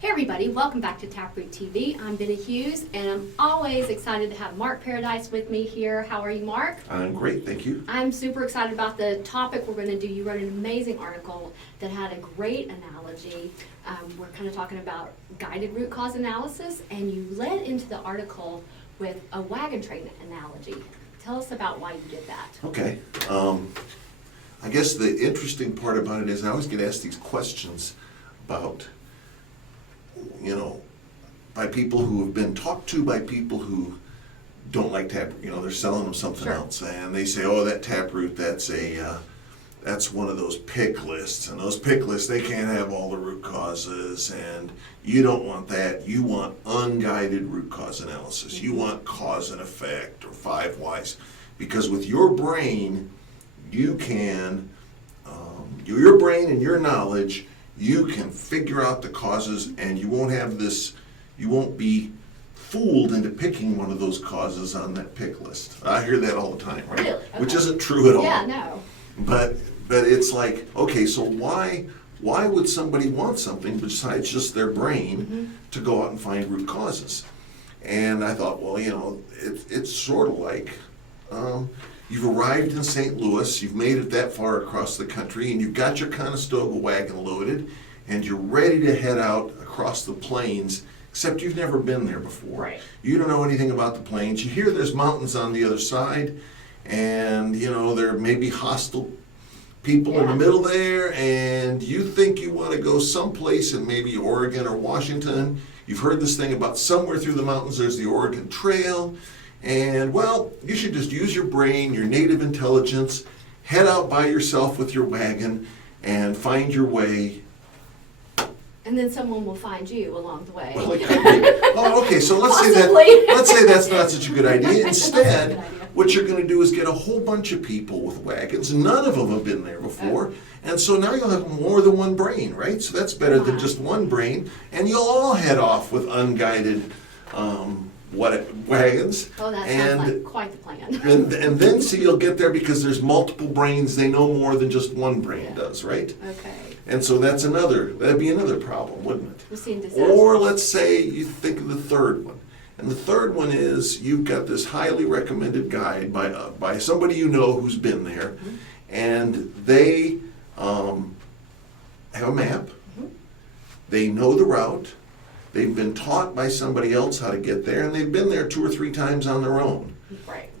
Hey everybody, welcome back to TapRooT TV. I'm Benna Hughes, and I'm always excited to have Mark Paradies with me here. How are you, Mark? I'm great, thank you. I'm super excited about the topic we're going to do. You wrote an amazing article that had a great analogy. We're kind of talking about guided root cause analysis, and you led into the article with a wagon train analogy. Tell us about why you did that. Okay. I guess the interesting part about it is I always get asked these questions about, by people who have been talked to by people who don't like TapRooT. They're selling them something Sure. else, and they say, "Oh, that TapRooT, that's one of those pick lists, and those pick lists, they can't have all the root causes, and you don't want that. You want unguided root cause analysis. You want cause and effect or 5 whys, because with your brain, you can, your brain and your knowledge, you can figure out the causes, and you won't be fooled into picking one of those causes on that pick list." I hear that all the time, right? Really? Okay. Which isn't true at all. Yeah, no. But it's like, okay, so why would somebody want something besides just their brain to go out and find root causes? And I thought, well, it's sort of like, you've arrived in St. Louis, you've made it that far across the country, and you've got your Conestoga wagon loaded, and you're ready to head out across the plains, except you've never been there before. Right. You don't know anything about the plains. You hear there's mountains on the other side, and, there may be hostile people in the middle there, and you think you want to go someplace in maybe Oregon or Washington. You've heard this thing about somewhere through the mountains there's the Oregon Trail. And, well, you should just use your brain, your native intelligence, head out by yourself with your wagon, and find your way. And then someone will find you along the way. Well, it could be. Oh, okay, so let's say that's not such a good idea. Instead, what you're going to do is get a whole bunch of people with wagons. None of them have been there before. And so now you'll have more than one brain, right? So that's better than just one brain. And you'll all head off with unguided wagons. Oh, that sounds like quite the plan. and then see, you'll get there because there's multiple brains. They know more than just one brain does, right? Okay. And so that'd be another problem, wouldn't it? We've seen disasters. Or let's say you think of the third one. And the third one is you've got this highly recommended guide by somebody you know who's been there, and they have a map. They know the route. They've been taught by somebody else how to get there, and they've been there 2 or 3 times on their own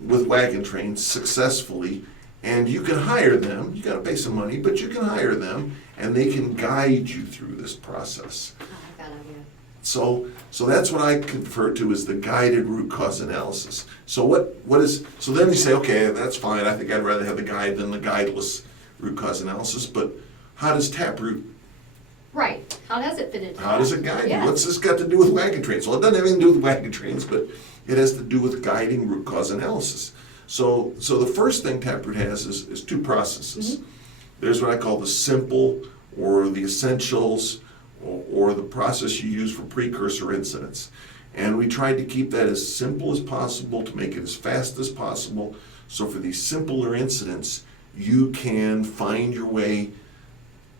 with wagon trains successfully. And you can hire them. You got to pay some money, but you can hire them, and they can guide you through this process. I like that idea. So that's what I refer to as the guided root cause analysis. So then you say, okay, that's fine. I think I'd rather have the guide than the guideless root cause analysis. But how does TapRooT? Right. How does it fit into How does it guide you? Yeah. What's this got to do with wagon trains? Well, it doesn't have anything to do with wagon trains, but it has to do with guiding root cause analysis. So the first thing TapRooT has is 2 processes. There's what I call the simple or the essentials or the process you use for precursor incidents. And we tried to keep that as simple as possible to make it as fast as possible. So for these simpler incidents, you can find your way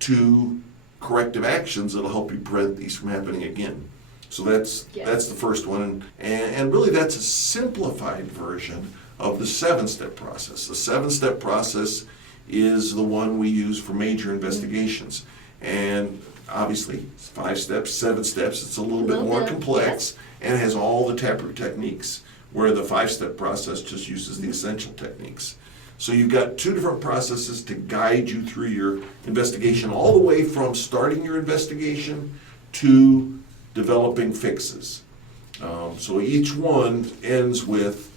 to corrective actions that'll help you prevent these from happening again. So that's the first one. And really that's a simplified version of the 7-step process. The 7-step process is the one we use for major investigations. And obviously, it's 5 steps, 7 steps. It's a little bit more complex and it has all the TapRooT techniques, where the 5-step process just uses the essential techniques. So you've got 2 different processes to guide you through your investigation, all the way from starting your investigation to developing fixes. So each one ends with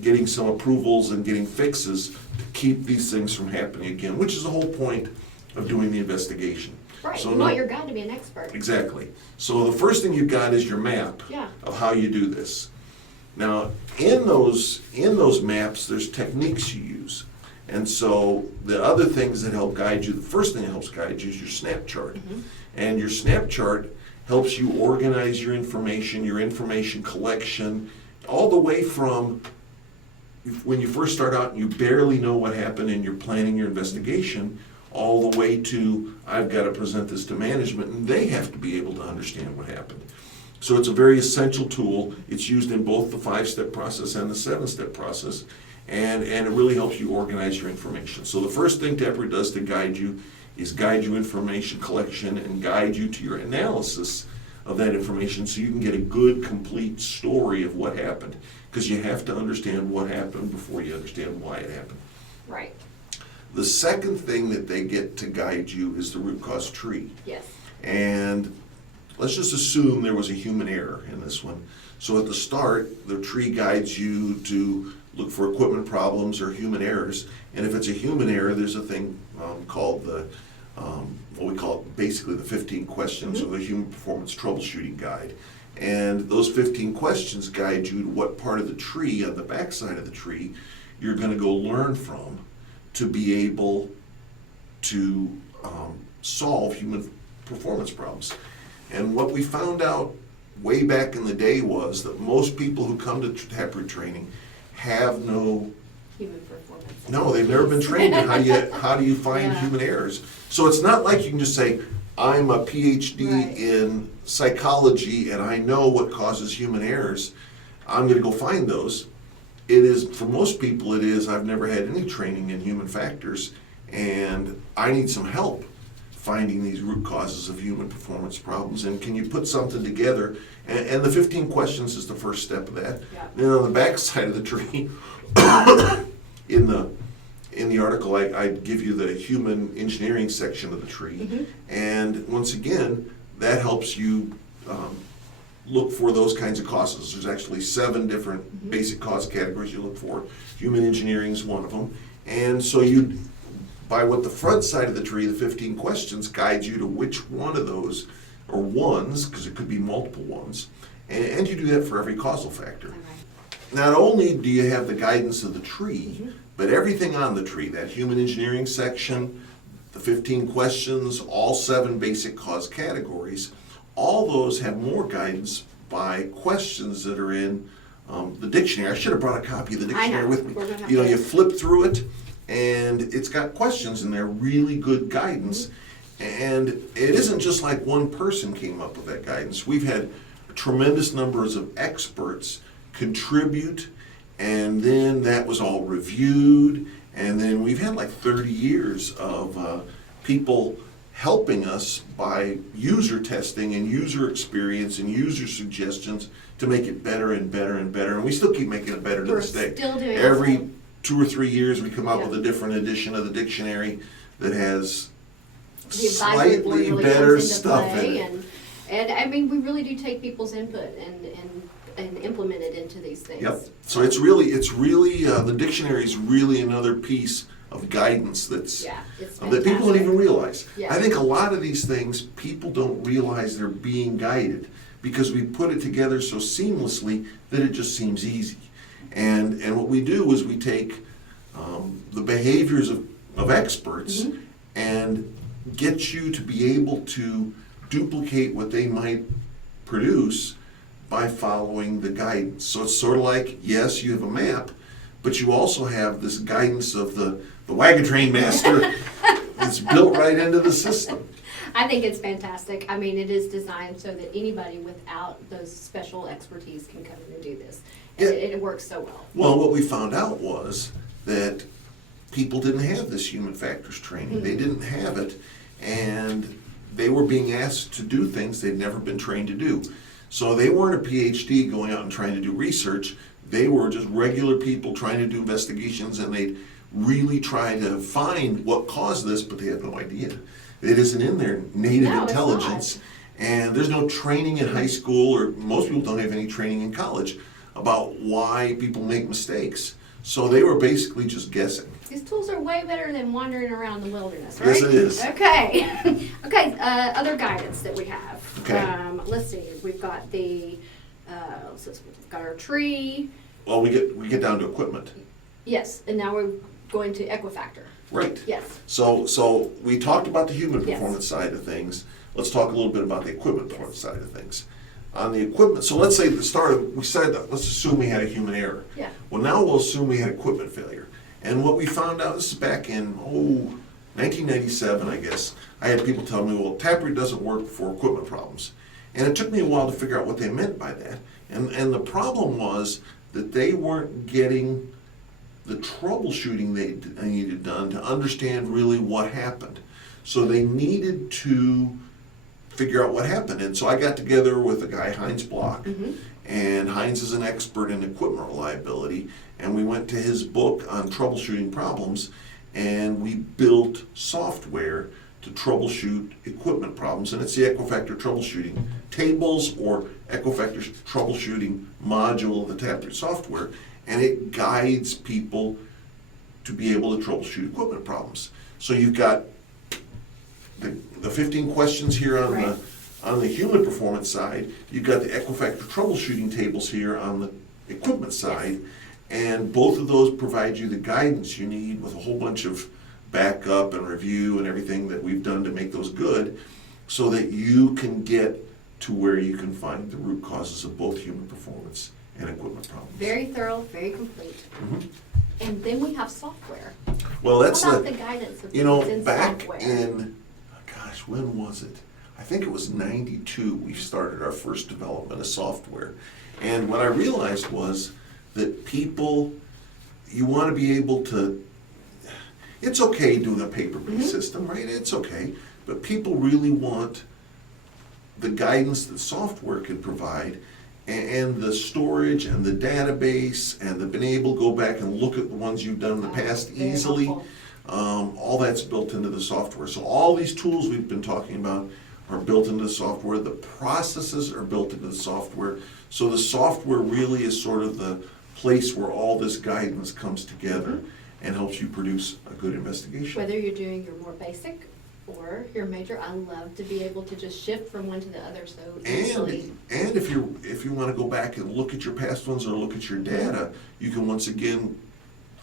getting some approvals and getting fixes to keep these things from happening again, which is the whole point of doing the investigation. Right. So You want your guide to be an expert. Exactly. So the first thing you've got is your map of how you do this. Now, in those maps, there's techniques you use. And so the other things that help guide you, the first thing that helps guide you is your snap chart. And your snap chart helps you organize your information collection, all the way from when you first start out and you barely know what happened and you're planning your investigation, all the way to I've got to present this to management, and they have to be able to understand what happened. So it's a very essential tool. It's used in both the 5-step process and the 7-step process, and it really helps you organize your information. So the first thing TapRooT does to guide you is guide you information collection and guide you to your analysis of that information so you can get a good, complete story of what happened. Because you have to understand what happened before you understand why it happened. Right. The second thing that they get to guide you is the root cause tree. Yes. And let's just assume there was a human error in this one. So at the start, the tree guides you to look for equipment problems or human errors. And if it's a human error, there's a thing called the, what we call it, basically the 15 questions, or the Human Performance Troubleshooting Guide. And those 15 questions guide you to what part of the tree, on the backside of the tree, you're going to go learn from to be able to solve human performance problems. And what we found out way back in the day was that most people who come to TapRooT training have no Human performance. no, they've never been trained in how do you find Yeah. human errors. So it's not like you can just say, I'm a PhD Right. in psychology and I know what causes human errors. I'm gonna go find those. It is, for most people it is, I've never had any training in human factors and I need some help finding these root causes of human performance problems. And can you put something together? And the 15 questions is the first step of that. Yeah. Then on the back side of the tree, in the article, I give you the human engineering section of the tree. And once again, that helps you look for those kinds of causes. There's actually 7 different basic cause categories you look for. Human engineering is one of them. And so you, by what the front side of the tree, the 15 questions, guide you to which one of those, or ones, because it could be multiple ones, and you do that for every causal factor. Not only do you have the guidance of the tree, but everything on the tree, that human engineering section, the 15 questions, all 7 basic cause categories, all those have more guidance by questions that are in the dictionary. I should have brought a copy of the dictionary with me. We're gonna have You know, to- you flip through it, and it's got questions in there, really good guidance. And it isn't just like one person came up with that guidance. We've had tremendous numbers of experts contribute, and then that was all reviewed, and then we've had like 30 years of people helping us by user testing and user experience and user suggestions to make it better and better and better, and we still keep making it better to We're this day. still doing it. Every 2 or 3 years, we come out Yeah. with a different edition of the dictionary that has The advisory board slightly really better comes into stuff in play, it. and I mean, we really do take people's input and implement it into these things. Yep, so it's really, the dictionary is really another piece of guidance that's, Yeah, it's that people don't fantastic. even realize. Yeah. I think a lot of these things, people don't realize they're being guided because we put it together so seamlessly that it just seems easy. And what we do is we take the behaviors of experts and get you to be able to duplicate what they might produce by following the guidance. So it's sort of like, yes, you have a map, but you also have this guidance of the wagon train master that's built right into the system. I think it's fantastic. I mean, it is designed so that anybody without those special expertise can come in and do this. And Yeah. it works so well. Well, what we found out was that people didn't have this human factors training. They didn't have it, and they were being asked to do things they'd never been trained to do. So they weren't a PhD going out and trying to do research. They were just regular people trying to do investigations, and they'd really try to find what caused this, but they had no idea. It isn't in their native No, it's intelligence. And there's no training in high school, or most people don't have any training in college about why people make mistakes. So they were basically just guessing. These tools are way better than wandering around the wilderness, right? Yes, it is. Okay. Okay, other guidance that we have. Okay. Let's see, we've got we've got our tree. Well, we get down to equipment. Yes, and now we're going to Equifactor. Right. Yes. So we talked about the human Yes. performance side of things. Let's talk a little bit about the equipment performance side of things. On the equipment, so let's say at the start, we said, let's assume we had a human error. Yeah. Well, now we'll assume we had equipment failure. And what we found out, this is back in, 1997, I guess, I had people tell me, well, TapRooT doesn't work for equipment problems. And it took me a while to figure out what they meant by that. And the problem was that they weren't getting the troubleshooting they needed done to understand really what happened. So they needed to figure out what happened. And so I got together with a guy, Heinz Block, and Heinz is an expert in equipment reliability, and we went to his book on troubleshooting problems, and we built software to troubleshoot equipment problems, and it's the Equifactor troubleshooting tables or Equifactor troubleshooting module of the TapRooT software, and it guides people to be able to troubleshoot equipment problems. So you've got the 15 questions here on the human performance side, you've got the Equifactor troubleshooting tables here on the equipment side, and both of those provide you the guidance you need with a whole bunch of backup and review and everything that we've done to make those good, so that you can get to where you can find the root causes of both human performance and equipment problems. Very thorough, very complete. And then we have software. Well, that's How about the guidance of in back software? in, gosh, when was it? I think it was 92 we started our first development of software. And what I realized was that people, you want to be able to, it's okay doing a paper-based system, right? It's okay. But people really want the guidance that software can provide, and the storage and the database and the being able to go back and look at the ones you've done in the past very easily. helpful. All that's built into the software. So all these tools we've been talking about are built into the software. The processes are built into the software. So the software really is sort of the place where all this guidance comes together and helps you produce a good investigation. Whether you're doing your more basic or your major, I love to be able to just shift from one to the other so easily. And if you want to go back and look at your past ones or look at your data, you can once again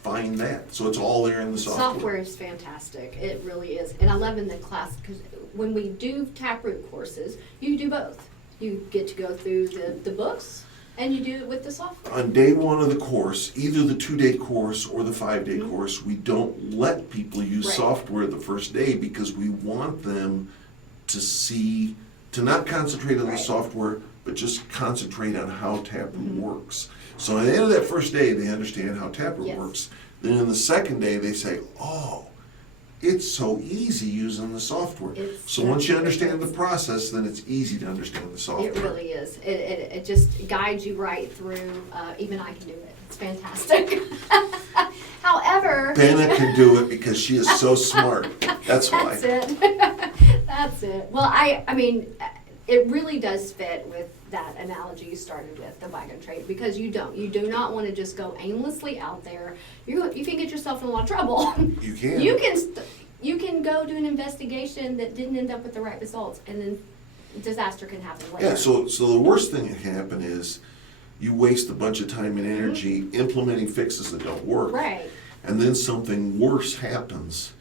find that. So it's all there in the software. Software is fantastic. It really is. And I love in the class, because when we do TapRooT courses, you do both. You get to go through the books, and you do it with the software. On day one of the course, either the 2-day course or the 5-day course, we don't let people use software the first day, because we want them to not concentrate on the software, but just concentrate on how TapRooT works. So at the end of that first day, they understand how TapRooT works. Then in the second day, they say, oh, it's so easy using the software. So once you understand the process, then it's easy to understand the software. It really is. It just guides you right through. Even I can do it. It's fantastic. However, Benna can do it because she is so smart. That's why. That's it. That's it. Well, I mean, it really does fit with that analogy you started with, the wagon train, because you do not want to just go aimlessly out there. You can get yourself in a lot of trouble. You can. You can go do an investigation that didn't end up with the right results, and then disaster can happen later. Yeah, so the worst thing that can happen is you waste a bunch of time and energy implementing fixes that don't work. Right. And then something worse happens,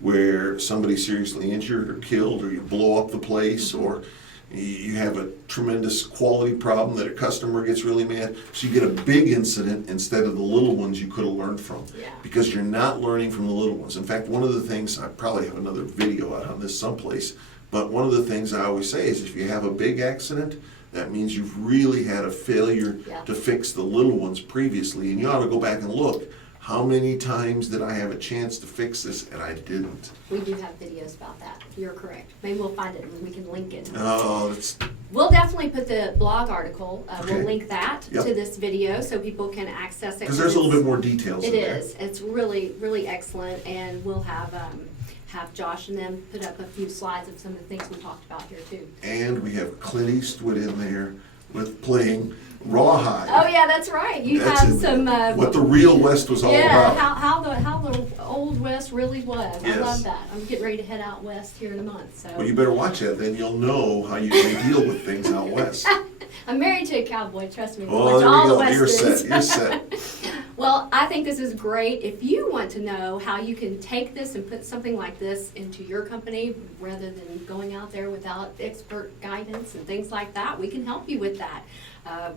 where somebody's seriously injured or killed, or you blow up the place, or you have a tremendous quality problem that a customer gets really mad. So you get a big incident instead of the little ones you could have learned from. Yeah. Because you're not learning from the little ones. In fact, one of the things, I probably have another video out on this someplace, but one of the things I always say is if you have a big accident, that means you've really had a failure to fix the little ones previously. And you ought to go back and look. How many times did I have a chance to fix this and I didn't? We do have videos about that. You're correct. Maybe we'll find it and we can link it. Oh, that's... We'll definitely put the blog article. Okay. We'll link that Yep. to this video so people can access it. Because there's a little bit more details in there. It is. It's really, really excellent, and we'll have Josh and them put up a few slides of some of the things we talked about here too. And we have Clint Eastwood in there with playing Rawhide. Oh yeah, that's right. You That's have in some. there. What the real West was all Yeah, about. how the old West really was. Yes. I love that. I'm getting ready to head out west here in a month. So. Well, you better watch that, then you'll know how you can deal with things out west. I'm married to a cowboy. Trust me. Oh, there all you the go. You're westerns. set. You're set. Well, I think this is great. If you want to know how you can take this and put something like this into your company rather than going out there without expert guidance and things like that, we can help you with that.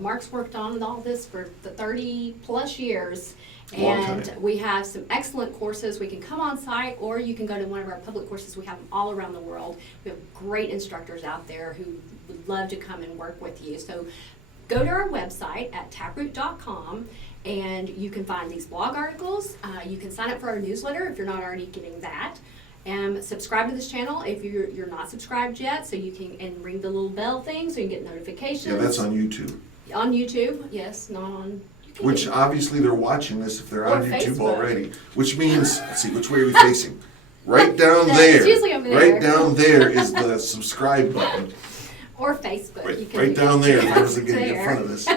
Mark's worked on all this for the 30 plus years. Long And time. we have some excellent courses. We can come on site or you can go to one of our public courses. We have them all around the world. We have great instructors out there who would love to come and work with you. So go to our website at taproot.com and you can find these blog articles. You can sign up for our newsletter if you're not already getting that. And subscribe to this channel if you're not subscribed yet, so you can, and ring the little bell thing so you can get notifications. Yeah, that's on YouTube. On YouTube, yes, not on. you can Which get- obviously they're watching this if they're Or on YouTube Facebook. already. Which means, let's see, which way are we facing? Right down It's there. usually over there. Right down there is the subscribe button. Or Facebook. You Right, can right do down that there, too. if I wasn't getting in There. front of this,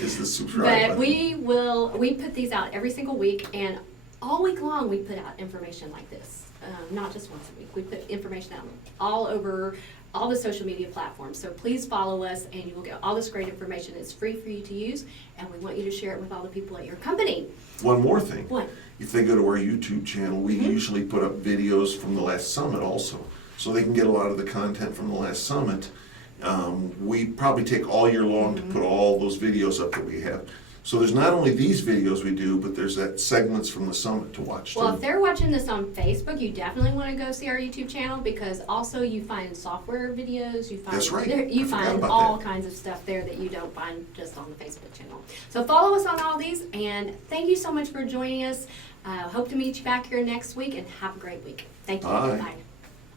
is the subscribe But button. we put these out every single week, and all week long we put out information like this. Not just once a week. We put information out all over all the social media platforms. So please follow us, and you will get all this great information. It's free for you to use, and we want you to share it with all the people at your company. One more thing. What? If they go to our YouTube channel, we Mm-hmm. usually put up videos from the last summit also, so they can get a lot of the content from the last summit. We probably take all year long to put all those videos up that we have. So there's not only these videos we do, but there's that segments from the summit to watch too. Well, if they're watching this on Facebook, you definitely want to go see our YouTube channel, because also you find software videos, you find That's right. you I forgot find about all that. kinds of stuff there that you don't find just on the Facebook channel. So follow us on all these, and thank you so much for joining us. Hope to meet you back here next week, and have a great week. Thank you. Bye. Bye.